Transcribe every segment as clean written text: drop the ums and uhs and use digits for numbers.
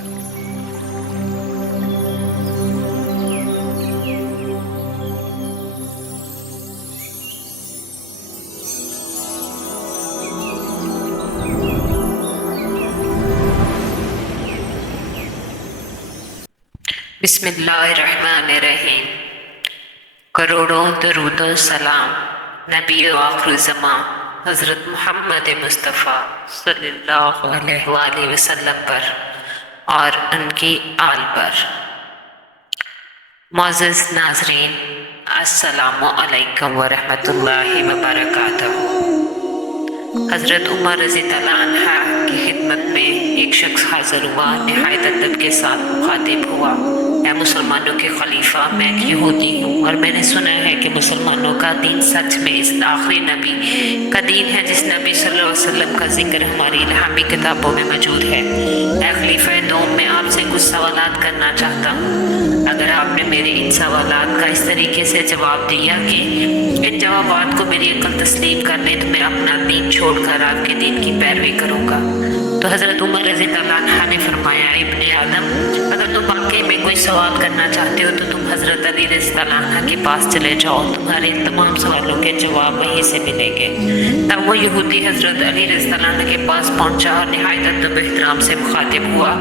بسم اللہ الرحمن الرحیم۔ کروڑوں درود و سلام نبی و آخر زمان حضرت محمد مصطفیٰ صلی اللہ علیہ وآلہ وسلم پر اور ان کی آل پر۔ معزز ناظرین، السلام علیکم ورحمۃ اللہ وبرکاتہ۔ حضرت عمر رضی اللہ عنہ کی خدمت میں ایک شخص حاضر ہوا، نہایت ادب کے ساتھ مخاطب ہوا: اے مسلمانوں کے خلیفہ، میں ایک یہودی ہوں اور میں نے سنا ہے کہ مسلمانوں کا دین سچ میں اس آخری نبی کا دین ہے جس نبی صلی اللہ علیہ وسلم کا ذکر ہماری الہامی کتابوں میں موجود ہے۔ اے خلیفہ دوم، میں آپ سے کچھ سوالات کرنا چاہتا ہوں۔ اگر آپ نے میرے ان سوالات کا اس طریقے سے جواب دیا کہ ان جوابات کو میری عقل تسلیم کر لیں تو میں اپنا دین چھوڑ کر آپ کے دین کی پیروی کروں گا۔ تو حضرت عمر رضی اللہ عنہ نے فرمایا: ابن آدم، اگر تم واقعی میں کوئی سوال کرنا چاہتے ہو تو تم حضرت علی رضی اللہ عنہ کے پاس چلے جاؤ، تمہارے تمام سوالوں کے جواب وہیں سے ملیں گے۔ تب وہ یہودی حضرت علی رضی اللہ عنہ کے پاس پہنچا اور نہایت ادب و احترام سے مخاطب ہوا: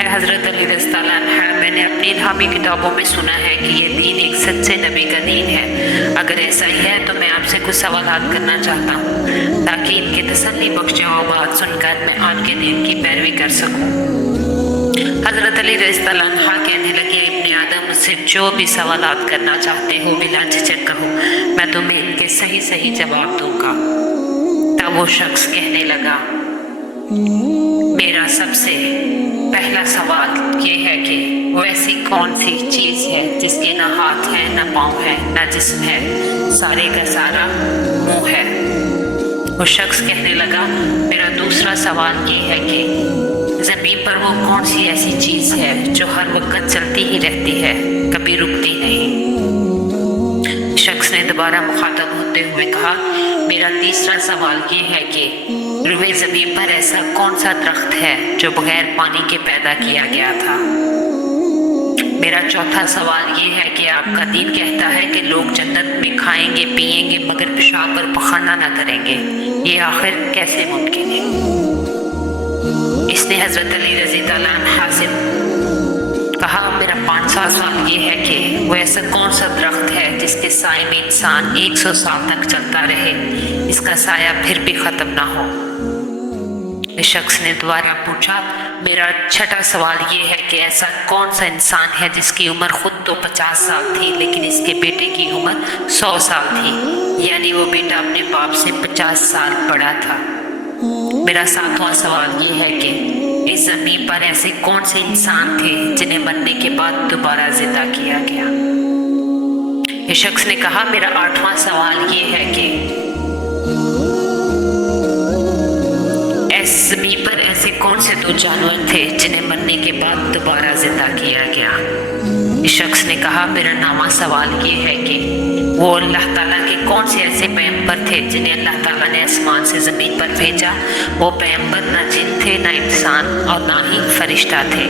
اے حضرت علی رضی اللہ عنہ، میں نے اپنی الہامی کتابوں میں سنا ہے کہ یہ دین ایک سچے نبی کا دین ہے۔ اگر ایسا ہی ہے تو میں آپ سے کچھ سوالات کرنا چاہتا ہوں تاکہ ان کے تسلی بخش جوابات سن کر میں آپ کے دین کی پیروی کر سکوں۔ حضرت علی رضی اللہ عنہ کہنے لگے: ابن آدم، مجھ سے جو بھی سوالات کرنا چاہتے ہو بلا جھجک کہو، میں تمہیں ان کے صحیح صحیح جواب دوں گا۔ تب وہ شخص کہنے لگا: میرا سب سے پہلا سوال یہ ہے کہ وہ ایسی کون سی چیز ہے جس کے نہ ہاتھ ہے، نہ پاؤں ہے، نہ جسم ہے، سارے کا سارا منہ ہے؟ وہ شخص کہنے لگا: میرا دوسرا سوال یہ ہے کہ زمین پر وہ کون سی ایسی چیز ہے جو ہر وقت چلتی ہی رہتی ہے، کبھی رکتی نہیں؟ شخص نے دوبارہ مخاطب ہوتے ہوئے کہا: میرا تیسرا سوال یہ ہے کہ روئے زمین پر ایسا کون سا درخت ہے جو بغیر پانی کے پیدا کیا گیا تھا؟ میرا چوتھا سوال یہ ہے کہ آپ کا دین کہتا ہے کہ لوگ جنت میں کھائیں گے پیئیں گے مگر پیشاب پر پخانہ نہ کریں گے، یہ آخر کیسے ممکن ہے؟ اس نے حضرت علی رضی اللہ عنہ سے کہا: میرا پانچواں سوال یہ ہے کہ وہ ایسا کون سا درخت ہے جس کے سائے میں انسان 100 سال تک چلتا رہے، اس کا سایہ پھر بھی ختم نہ ہو؟ اس شخص نے دوبارہ پوچھا: میرا چھٹا سوال یہ ہے کہ ایسا کون سا انسان ہے جس کی عمر خود تو 50 سال تھی لیکن اس کے بیٹے کی عمر 100 سال تھی، یعنی وہ بیٹا اپنے باپ سے 50 سال بڑا تھا؟ میرا ساتواں سوال یہ ہے کہ اس زمین پر ایسے کون سے انسان تھے جنہیں مرنے کے بعد دوبارہ زندہ کیا گیا؟ اس شخص نے کہا: میرا آٹھواں سوال یہ ہے کہ اس زمین پر ایسے کون سے 2 جانور تھے جنہیں مرنے کے بعد دوبارہ زندہ کیا گیا؟ اس شخص نے کہا: میرا 9واں سوال یہ ہے کہ وہ اللہ تعالیٰ کے کون سے ایسے پیغمبر تھے جنہیں اللہ تعالیٰ نے آسمان سے زمین پر بھیجا؟ وہ پیغمبر نہ جن تھے، نہ انسان اور نہ ہی فرشتہ تھے۔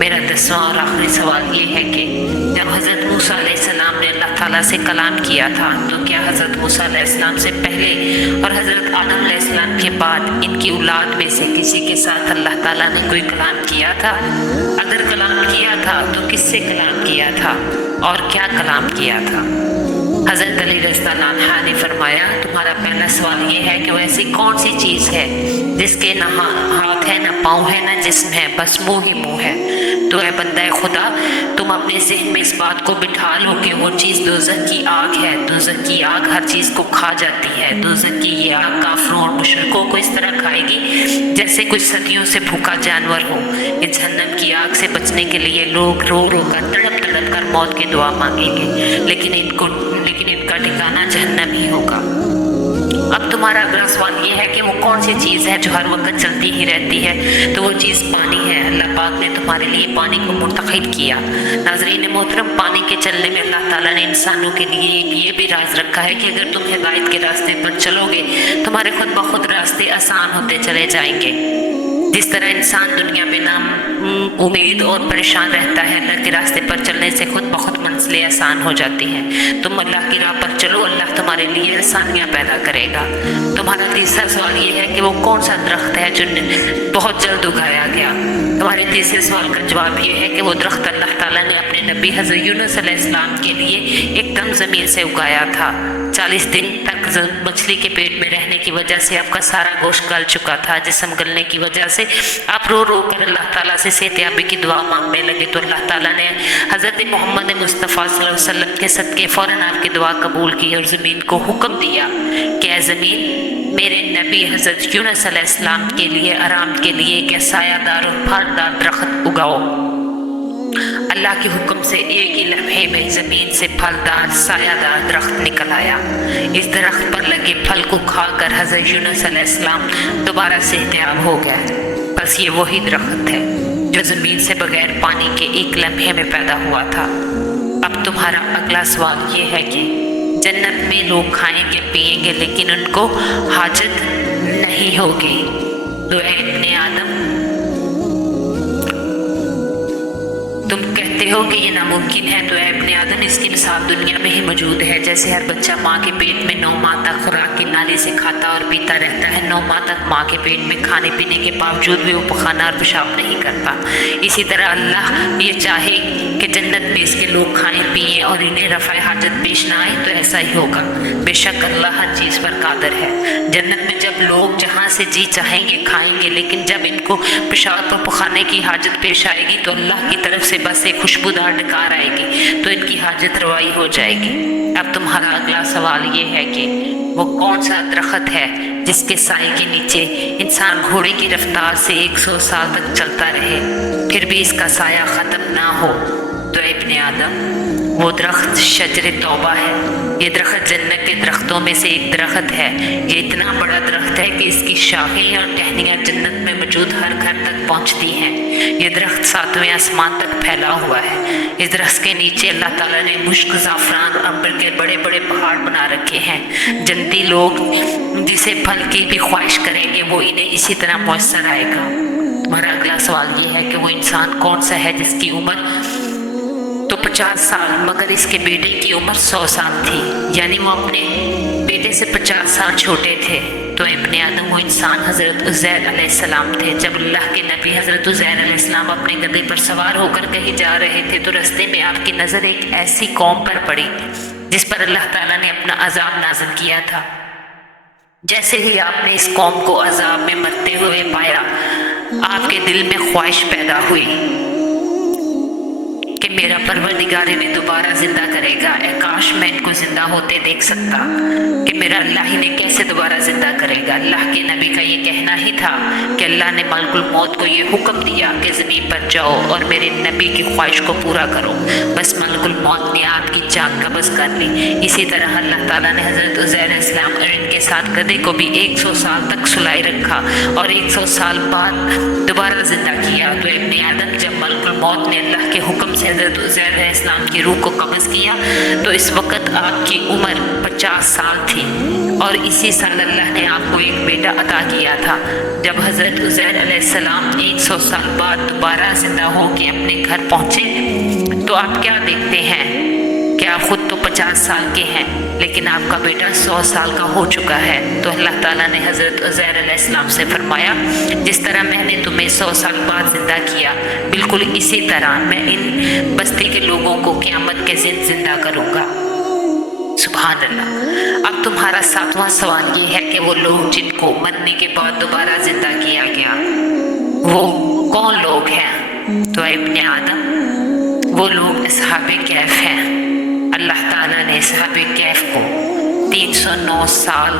میرا 10واں اور آخری سوال یہ ہے کہ جب حضرت موسیٰ علیہ السلام نے اللہ تعالیٰ سے کلام کیا تھا تو کیا حضرت موسیٰ علیہ السلام سے پہلے اور حضرت آدم علیہ السلام کے بعد ان کی اولاد میں سے کسی کے ساتھ اللہ تعالیٰ نے کوئی کلام کیا تھا؟ اگر کلام کیا تھا تو کس سے کلام کیا تھا اور کیا کلام کیا تھا؟ حضرت علی رضی اللہ عنہ نے فرمایا: تمہارا پہلا سوال یہ ہے کہ وہ ایسی کون سی چیز ہے جس کے نہ ہاتھ ہے، نہ پاؤں ہے، نہ جسم ہے، بس منہ ہی منہ ہے؟ تو اے بندہ خدا، تم اپنے ذہن میں اس بات کو بٹھا لو کہ وہ چیز دوزخ کی آگ ہے۔ دوزخ کی آگ ہر چیز کو کھا جاتی ہے۔ دوزخ کی یہ آگ کافروں اور مشرکوں کو اس طرح کھائے گی جیسے کچھ صدیوں سے بھوکا جانور ہو۔ اس جہنم کی آگ سے بچنے کے لیے لوگ رو رو کر تڑپ تڑپ کر موت کی دعا مانگیں گے، لیکن ان کا ٹھکانہ جہنم ہی ہوگا۔ اب تمہارا اگلا سوال یہ ہے کہ وہ کون سی چیز ہے جو ہر وقت چلتی ہی رہتی ہے؟ تو وہ چیز پانی ہے۔ اللہ پاک نے تمہارے لیے پانی کو منتخب کیا۔ ناظرین محترم، پانی کے چلنے میں اللہ تعالیٰ نے انسانوں کے لیے ایک یہ بھی راز رکھا ہے کہ اگر تم ہدایت کے راستے پر چلو گے تمہارے خود بخود راستے آسان ہوتے چلے جائیں گے۔ जिस तरह इंसान दुनिया में ना उम्मीद और परेशान रहता है, अल्लाह के रास्ते पर चलने से खुद बहुत मंजिलें आसान हो जाती हैं। तुम अल्लाह की राह पर चलो, अल्लाह तुम्हारे लिए आसानियाँ पैदा करेगा। तुम्हारा तीसरा सवाल ये है कि वो कौन सा दरख्त है जो बहुत जल्द उगाया गया। तुम्हारे तीसरे सवाल का जवाब ये है कि वो दरख्त अल्लाह ताला ने अपने नबी हज़रत यूनुस अलैहिस्सलाम के लिए एकदम ज़मीन से उगाया था। 40 दिन तक मछली के पेट में रहने की वजह से आपका सारा गोश्त गल चुका था। जिस्म गलने की वजह से आप रो रो कर अल्लाह ताला से सेहतयाबी की दुआ मांगने लगे, तो अल्लाह ताला ने हज़रत मोहम्मद मुस्तफ़ा सल्लल्लाहु अलैहि वसल्लम के सदके फ़ौरन आपकी दुआ कबूल की और ज़मीन को हुक्म दिया कि ऐ ज़मीन, मेरे नबी हज़रत यूनुस अलैहिस्सलाम के लिए आराम के लिए एक सायादार और फलदार दरख्त उगाओ। अल्लाह के हुक्म से एक ही लम्हे में ज़मीन से फलदार सायादार दरख्त निकल आया। इस दरख्त पर लगे फल को खाकर हज़रत यूनुस अलैहिस्सलाम दोबारा सेहतयाब हो गए। बस ये वही दरख्त है जो ज़मीन से बगैर पानी के एक लम्हे में पैदा हुआ था। अब तुम्हारा अगला सवाल ये है कि जन्नत में लोग खाएंगे पिएंगे लेकिन उनको हाजत नहीं होगी। तो ऐ इब्ने आदम, तुम कहते हो कि ये नामुमकिन है, तो ऐ इब्ने आदम, इसकी मिसाल दुनिया में ही मौजूद है। जैसे हर बच्चा माँ के पेट में 9 माह तक खुराक की नाली से खाता और पीता रहता है। 9 माह तक माँ के पेट में खाने पीने के बावजूद भी वो पखाना और पेशाब नहीं करता। इसी तरह अल्लाह ये चाहे कि जन्नत में इसके लोग खाएं पिएं और इन्हें रफ़ा हाजत पेश ना आए तो ऐसा ही होगा। बेशक अल्लाह हर चीज़ पर कादिर है। जन्नत में जब लोग जहाँ से जी चाहेंगे खाएंगे, लेकिन जब इनको पेशाब और पखाने की हाजत पेश आएगी तो अल्लाह की तरफ से बस एक खुशबूदार डकार आएगी तो इनकी हाजत रवाई हो जाएगी। अब तुम्हारा अगला सवाल ये है कि वो कौन सा दरख्त है जिसके साए के नीचे इंसान घोड़े की रफ्तार से 100 साल तक चलता रहे फिर भी इसका साया ख़त्म ना हो। तो इब्ने आदम, वो दरख्त शजर तौबा है। ये दरख्त जन्नत के दरख्तों में से एक दरख्त है। ये इतना बड़ा दरख्त है कि इसकी शाखें और टहनियाँ जन्नत में मौजूद हर घर तक पहुँचती हैं। ये दरख्त 7वें आसमान तक फैला हुआ है। इस दरख्त के नीचे अल्लाह ताला ने मुश्क, ज़ाफ़रान और अंबर के बड़े बड़े पहाड़ बना रखे हैं। जन्नती लोग जिसे फल की भी ख्वाहिश करेंगे वो इन्हें इसी तरह मुयस्सर आएगा। तुम्हारा अगला सवाल ये है कि वो इंसान कौन सा है जिसकी उम्र तो 50 साल मगर इसके बेटे की उम्र 100 साल थी, यानी वो अपने बेटे से 50 साल छोटे थे। तो इब्ने आदम, वो इंसान हज़रत उज़ैर अलैहिस्सलाम थे। जब अल्लाह के नबी हज़रत उज़ैर अलैहिस्सलाम अपने गधे पर सवार होकर कहीं जा रहे थे तो रास्ते में आपकी नज़र एक ऐसी कौम पर पड़ी जिस पर अल्लाह ताला ने अपना अज़ाब नाज़िल किया था। जैसे ही आपने इस कौम को अज़ाब में मरते हुए पाया, आपके दिल में ख्वाहिश पैदा हुई कि मेरा परवरदिगार इन्हें दोबारा जिंदा करेगा। काश मैं इनको जिंदा होते देख सकता कि मेरा अल्लाह इन्हें कैसे दोबारा जिंदा करेगा। अल्लाह के नबी का ये कहना ही था कि अल्लाह ने मलकुल मौत को ये हुक्म दिया कि ज़मीन पर जाओ और मेरे नबी की ख्वाहिश को पूरा करो। बस मलकुल मौत ने आपकी जान कब्ज़ कर ली। इसी तरह अल्लाह ताला ने हज़रत उज़ैर अलैहिस्सलाम और इनके साथ गधे को भी 100 साल तक सुलाए रखा और 100 साल बाद दोबारा जिंदा किया। तो इब्ने आदम, जब मलकुल मौत ने अल्लाह के हुक्म से हज़रत उज़ैर अलैहिस्सलाम की रूह को कब्ज़ किया तो इस वक्त आपकी उम्र 50 साल थी और इसी साल अल्लाह ने आपको एक बेटा अता किया था। जब हज़रत उज़ैर अलैहिस्सलाम 100 साल बाद दोबारा जिंदा होकर अपने घर पहुँचे तो आप क्या देखते हैं कि आप खुद तो 50 साल के हैं लेकिन आपका बेटा 100 साल का हो चुका है। तो अल्लाह ताला ने हज़रत उज़ैर अलैहिस्सलाम से फरमाया, जिस तरह मैंने तुम्हें 100 साल बाद जिंदा किया, बिल्कुल इसी तरह मैं इन बस्ती के लोगों को क़यामत के दिन जिंदा करूँगा। सुभान अल्लाह। अब तुम्हारा 7वां सवाल ये है कि वो लोग जिनको मरने के बाद दोबारा जिंदा किया गया वो कौन लोग हैं। तो इब्ने आदम, वो लोग असहाबे कैफ हैं। अल्लाह ताला ने असहाबे कैफ को 309 साल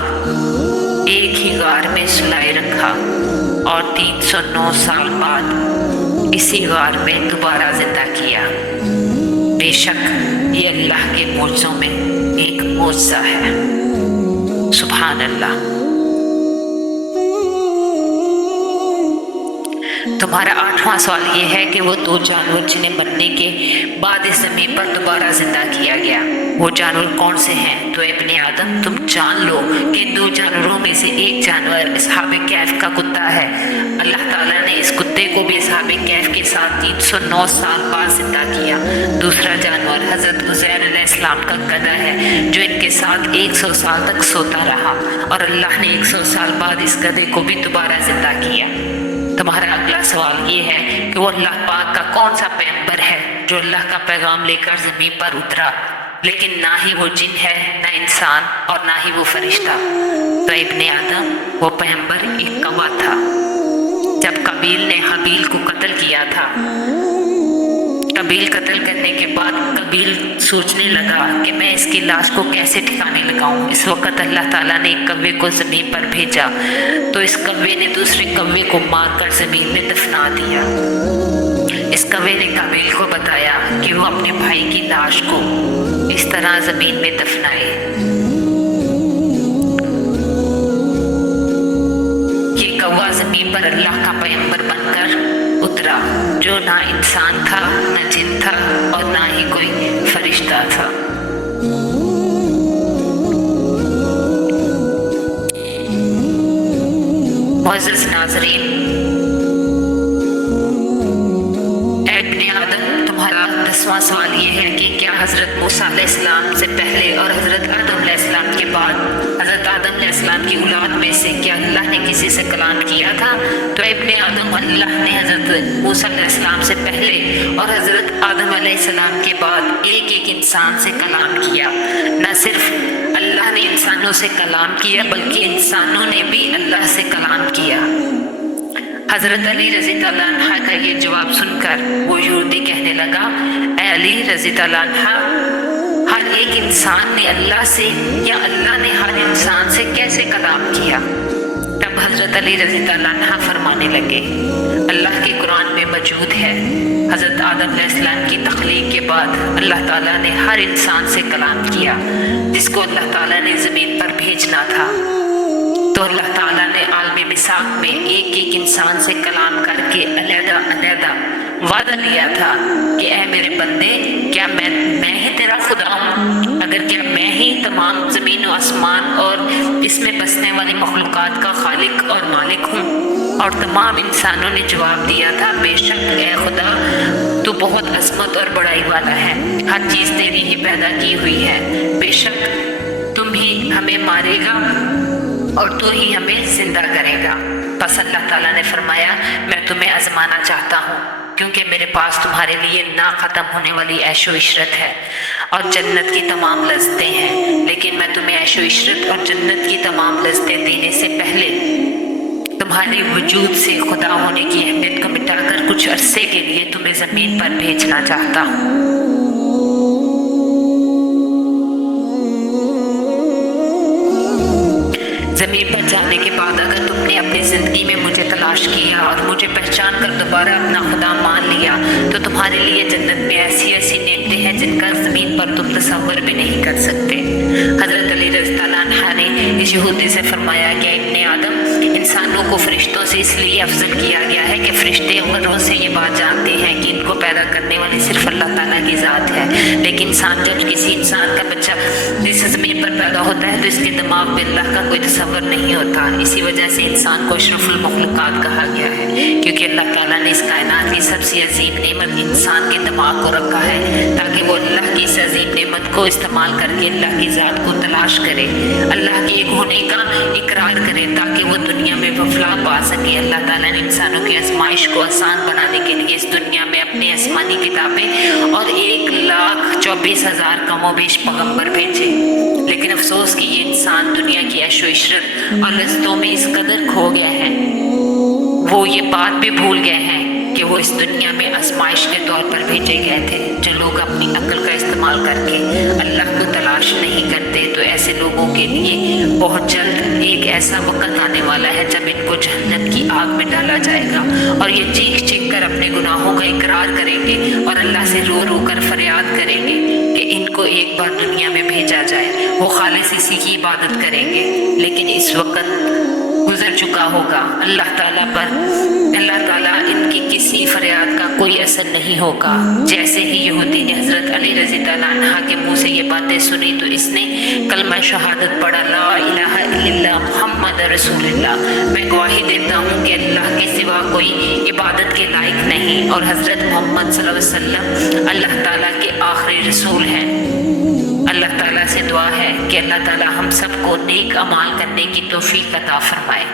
एक ही गार में सुलाए रखा और 309 साल बाद इसी गार में दोबारा जिंदा किया। बेशक ये अल्लाह के मौजज़ों में एक मौजज़ा है। सुभान अल्लाह। तुम्हारा 8वां सवाल ये है कि वो 2 जानवर जिन्हें मरने के बाद इस ज़मीन पर दोबारा जिंदा किया गया वो जानवर कौन से हैं? तो इब्ने आदम तुम जान लो कि 2 जानवरों में से एक जानवर असहाबे कैफ का कुत्ता है। अल्लाह ताला ने इस कुत्ते को भी असहाबे कैफ के साथ 309 साल बाद जिंदा किया। दूसरा जानवर हजरत उज़ैर अलैहिस्सलाम का गधा है जो इनके साथ 100 साल तक सोता रहा और अल्लाह ने 100 साल बाद इस गधे को भी दोबारा जिंदा किया। तुम्हारा अगला सवाल ये है कि वो अल्लाह पाक का कौन सा पैगंबर है जो अल्लाह का पैगाम लेकर ज़मीन पर उतरा, लेकिन ना ही वो जिन है, ना इंसान और ना ही वो फरिश्ता। तो इब्ने आदम वो पैगंबर एक कौवा था। जब कबील ने हाबील को कत्ल किया था, कबील कत्ल करने के बाद कबील सोचने लगा कि मैं इसकी लाश को कैसे ठिकाने लगाऊं। इस वक्त अल्लाह ताला ने एक कौवे को ज़मीन पर भेजा, तो इस कौवे ने दूसरे कौवे को मारकर ज़मीन में दफना दिया। इस कौवे ने कबील को बताया कि वो अपने भाई की लाश को इस तरह ज़मीन में दफनाए। ये कौवा ज़मीन पर अल्लाह का पैगंबर बनकर उतरा जो ना इंसान था, ना जिन था और ना ही कोई फरिश्ता था। मुअज़्ज़ज़ नाज़रीन, इब्ने आदम तुम्हारा 10वां सवाल ये है कि क्या हज़रत मूसा अलैहिस्सलाम से पहले और हज़रत आदम अलैहिस्सलाम के बाद हज़रत आदम अलैहिस्सलाम की औलाद में से क्या अल्लाह ने किसी से कलाम किया था? तो इब्ने आदम, अल्लाह ने हज़रत मूसा अलैहिस्सलाम से पहले और हज़रत आदम अलैहिस्सलाम के बाद एक एक इंसान से कलाम किया। न सिर्फ अल्लाह ने इंसानों से कलाम किया बल्कि इंसानों ने भी अल्लाह से कलाम किया। हज़रत अली रज़ी अल्लाह अन्हा का ये जवाब सुनकर वो यहूदी कहने लगा, ऐ अली रज़ी अल्लाह अन्हा, हर एक इंसान ने अल्लाह से या अल्लाह ने हर इंसान से कैसे कलाम किया? तब हज़रत अली रज़ी अल्लाह अन्हा फरमाने लगे, अल्लाह के कुरान में मौजूद है, हज़रत आदम अलैहिस्सलाम की तख्लीक के बाद अल्लाह ताला ने हर इंसान से कलाम किया जिसको अल्लाह ताला ने ज़मीन पर भेजना था। तो अल्लाह ताला ने आलम मिसाक में एक एक इंसान से कलाम करके अलहदा अलहदा वादा लिया था कि ऐ मेरे बंदे, क्या मैं ही तेरा खुदा हूँ? अगर क्या मैं ही तमाम ज़मीन और आसमान और इसमें बसने वाली मखलूक़ात का खालिक और मालिक हूँ? और तमाम इंसानों ने जवाब दिया था, बेशक ऐ खुदा, तू बहुत अज़मत और बड़ाई वाला है, हर चीज़ तेरी ही पैदा की हुई है, बेशक तुम ही हमें मारेगा और तू ही हमें जिंदा करेगा। बस अल्लाह ताला ने फरमाया, मैं तुम्हें आजमाना चाहता हूँ क्योंकि मेरे पास तुम्हारे लिए ना ख़त्म होने वाली ऐशो इशरत है और जन्नत की तमाम लज़्ज़तें हैं, लेकिन मैं तुम्हें ऐशो इशरत और जन्नत की तमाम लज़्ज़तें देने से पहले तुम्हारे वजूद से खुदा होने की अहमियत को मिटाकर कुछ अरसे के लिए तुम्हें ज़मीन पर भेजना चाहता हूँ। ज़मीन पर जाने के बाद अगर तुमने अपनी ज़िंदगी में मुझे तलाश किया और मुझे पहचान कर दोबारा अपना खुदा मान लिया तो तुम्हारे लिए जन्नत में ऐसी ऐसी नेमतें हैं जिनका ज़मीन पर तुम तसव्वुर भी नहीं कर सकते। हज़रत अली रज़ी अल्लाह अन्हा ने इस यहूदी से फरमाया कि इब्ने आदम, इंसानों को फरिश्तों से इसलिए अफजल किया गया है कि फरिश्ते उम्रों से ये बात जानते हैं कि इनको पैदा करने वाली सिर्फ अल्लाह ताला की ज़ात है, लेकिन इंसान जब किसी इंसान का बच्चा इस ज़मीन पर पैदा होता है तो इसके दिमाग में अल्लाह का कोई तसव्वुर नहीं होता। इसी वजह से इंसान को अशरफुल मखलूक़ात कहा गया है, क्योंकि अल्लाह ताला ने इस कायनात की सबसे अजीम नेमत इंसान के दिमाग को रखा है ताकि वो अल्लाह की इस अजीम नेमत को इस्तेमाल करके अल्लाह की ज़ात को तलाश करे, अल्लाह के एक होने का इकरार करे ताकि वो दुनिया में वफला पा सके। अल्लाह ताला ने इंसानों की आजमाइश को आसान बनाने के लिए इस दुनिया में अपनी आसमानी किताबें और 1,24,000 कमोबेश पैगंबर भेजे, लेकिन अफसोस कि ये इंसान दुनिया की ऐशो इशरत और लज़्ज़तों में इस कदर खो गए हैं, वो ये बात भी भूल गए हैं कि वो इस दुनिया में आजमाइश के तौर पर भेजे गए थे। जो लोग अपनी अक्ल का इस्तेमाल करके अल्लाह को तलाश नहीं करते तो ऐसे लोगों के लिए बहुत जल्द एक ऐसा वक्त आने वाला है जब इनको जहन्नम की आग में डाला जाएगा और ये चीख चीख कर अपने गुनाहों का इकरार करेंगे और अल्लाह से रो रो कर फरियाद करेंगे कि इनको एक बार दुनिया में भेजा जाए। वो खालिस इसी की इबादत करेंगे, लेकिन इस वक्त गुजर चुका होगा। अल्लाह ताला इनकी किसी फरियाद का कोई असर नहीं होगा। जैसे ही यहूदी ने हजरत अली रज़ी अल्लाह अन्हा के मुंह से ये बातें सुनी तो इसने कलमा शहादत पढ़ा, ला इलाहा इल्लल्लाह मुहम्मद रसूलुल्लाह, मैं गवाही देता हूँ कि अल्लाह के सिवा कोई इबादत के लायक नहीं और हजरत मोहम्मद सल्लल्लाहु अलैहि वसल्लम अल्लाह ताला के आखिरी रसूल हैं। अल्लाह ताला से दुआ है कि अल्लाह ताला हम सबको नेक अमाल करने की तौफीक अता फरमाए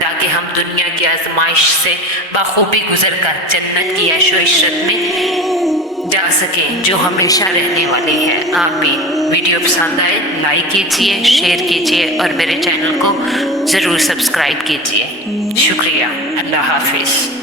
ताकि हम दुनिया की आजमाइश से बखूबी गुजर कर जन्नत की ऐशो इशरत में जा सकें जो हमेशा रहने वाली है। आमीन। वीडियो पसंद आए लाइक कीजिए, शेयर कीजिए और मेरे चैनल को ज़रूर सब्सक्राइब कीजिए। शुक्रिया। अल्लाह हाफिज़।